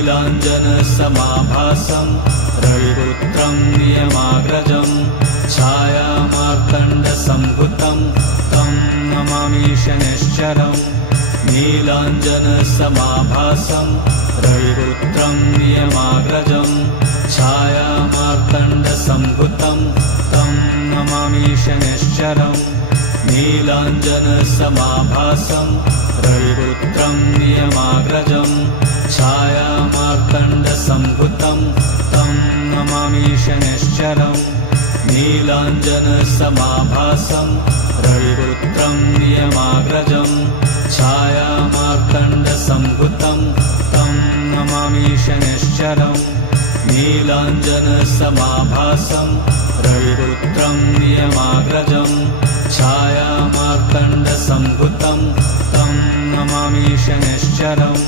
नीलाञ्जनसमाभासं रविपुत्रं नियमाग्रजं छायामार्तण्डसम्भुतं तं नमामि शनैश्चरम् नीलाञ्जनसमाभासं रविपुत्रं नियमाग्रजं छायामार्तण्डसम्भुतं तं नमामि शनैश्चरम् नीलाञ्जनसमाभासं रविपुत्रं नियमाग्रजं छायामार्तण्डसम्भुतं तं नमामि शनैश्चरम् नीलाञ्जनसमाभासं रविपुत्रं नियमाग्रजं छायामार्तण्डसम्भुतं तं नमामि शनैश्चरम् नीलाञ्जनसमाभासं रविपुत्रं नियमाग्रजं छायामार्तण्डसम्भुतं तं नमामि शनैश्चरम्